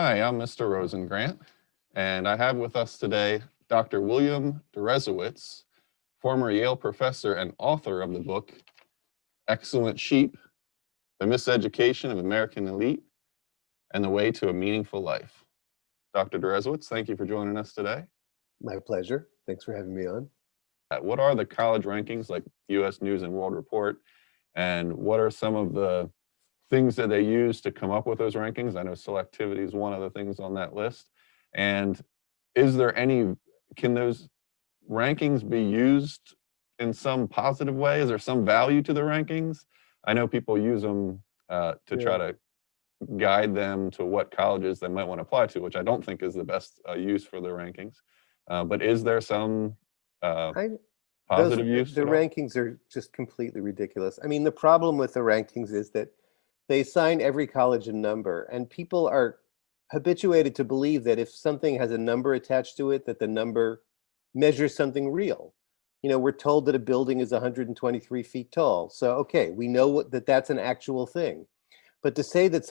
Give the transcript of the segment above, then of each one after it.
Hi, I'm Mr. Rosengrant, and I have with us today Dr. William Deresiewicz, former Yale professor and author of the book, Excellent Sheep, The Miseducation of American Elite and the Way to a Meaningful Life. Dr. Deresiewicz, thank you for joining us today. My pleasure. Thanks for having me on. What are the college rankings like U.S. News and World Report, and what are some of the things that they use to come up with those rankings? I know selectivity is one of the things on that list. And can those rankings be used in some positive way? Is there some value to the rankings? I know people use them to try to guide them to what colleges they might want to apply to, which I don't think is the best use for the rankings. But is there some positive use? The rankings are just completely ridiculous. I mean, the problem with the rankings is that they assign every college a number, and people are habituated to believe that if something has a number attached to it, that the number measures something real. You know, we're told that a building is 123 feet tall. So, okay, we know that's an actual thing. But to say that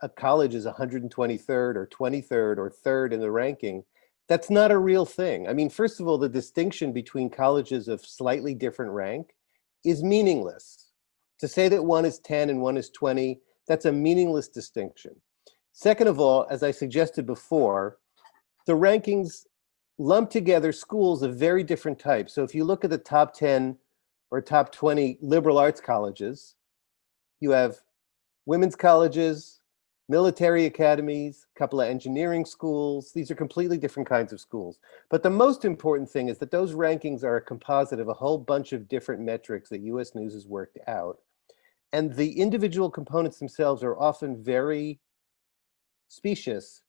a college is 123rd or 23rd or 3rd in the ranking, that's not a real thing. I mean, first of all, the distinction between colleges of slightly different rank is meaningless. To say that one is 10 and one is 20, that's a meaningless distinction. Second of all, as I suggested before, the rankings lump together schools of very different types. So if you look at the top 10 or top 20 liberal arts colleges, you have women's colleges, military academies, a couple of engineering schools. These are completely different kinds of schools. But the most important thing is that those rankings are a composite of a whole bunch of different metrics that US News has worked out. And the individual components themselves are often very specious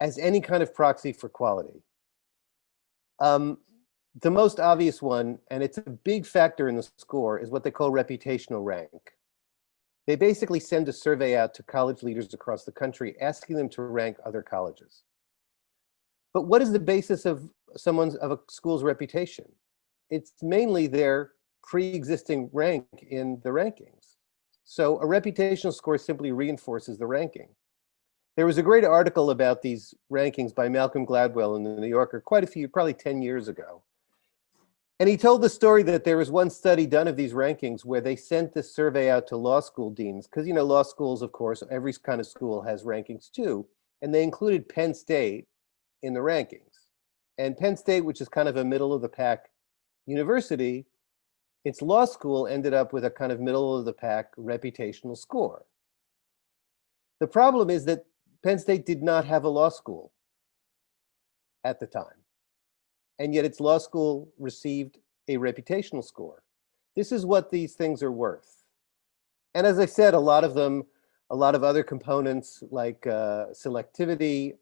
as any kind of proxy for quality. The most obvious one, and it's a big factor in the score, is what they call reputational rank. They basically send a survey out to college leaders across the country asking them to rank other colleges. But what is the basis of a school's reputation? It's mainly their pre-existing rank in the rankings. So a reputational score simply reinforces the ranking. There was a great article about these rankings by Malcolm Gladwell in the New Yorker probably 10 years ago. And he told the story that there was one study done of these rankings where they sent this survey out to law school deans, because, you know, law schools, of course, every kind of school has rankings too. And they included Penn State in the rankings. And Penn State, which is kind of a middle of the pack university, its law school ended up with a kind of middle of the pack reputational score. The problem is that Penn State did not have a law school at the time. And yet its law school received a reputational score. This is what these things are worth. And as I said, a lot of other components like selectivity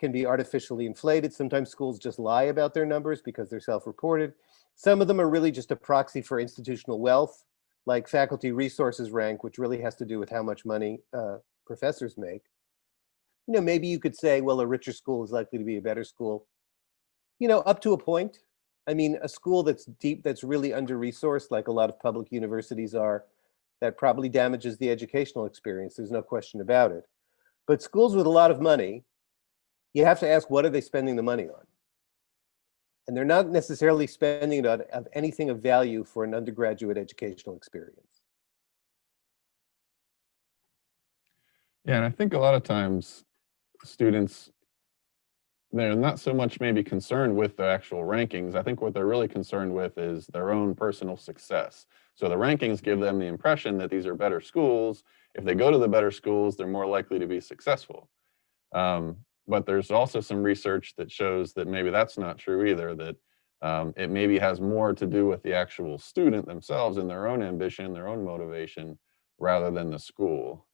can be artificially inflated. Sometimes schools just lie about their numbers because they're self-reported. Some of them are really just a proxy for institutional wealth, like faculty resources rank, which really has to do with how much money professors make. You know, maybe you could say, well, a richer school is likely to be a better school. You know, up to a point. I mean, a school that's deep, that's really under-resourced, like a lot of public universities are, that probably damages the educational experience. There's no question about it. But schools with a lot of money, you have to ask, what are they spending the money on? And they're not necessarily spending it on anything of value for an undergraduate educational experience. Yeah, and I think a lot of times students, they're not so much maybe concerned with the actual rankings. I think what they're really concerned with is their own personal success. So the rankings give them the impression that these are better schools. If they go to the better schools, they're more likely to be successful. But there's also some research that shows that maybe that's not true either, that it maybe has more to do with the actual student themselves and their own ambition, their own motivation, rather than the school.